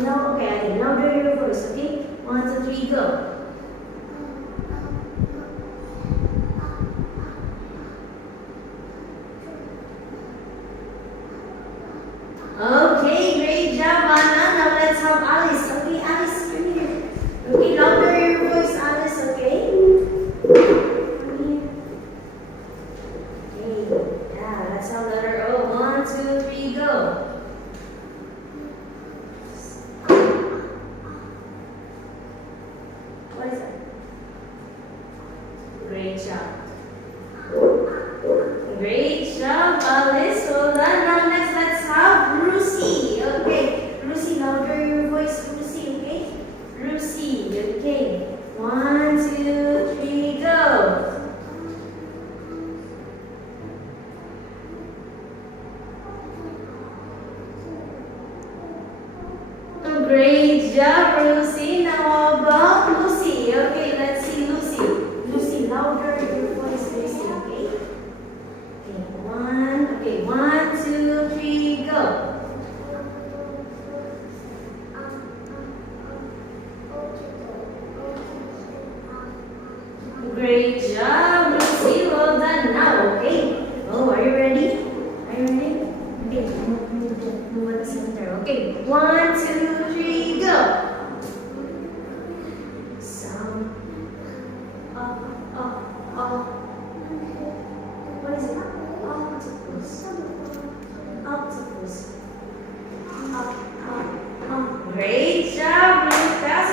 Now, okay, again, louder your voice, okay? 1, 2, 3, go. Okay, great job, Anna. Now let's have Alice. Okay, Alice, come here. Okay, louder your voice, Alice, okay? Come here. Okay, yeah, let's have letter O. 1, 2, 3, go. What is that? Great job. Great job, Alice. Well done. Now next, let's have Lucy. Okay, Lucy, louder your voice, Lucy. Okay, Lucy. Okay, 1, 2, 3, go. Great job, Lucy.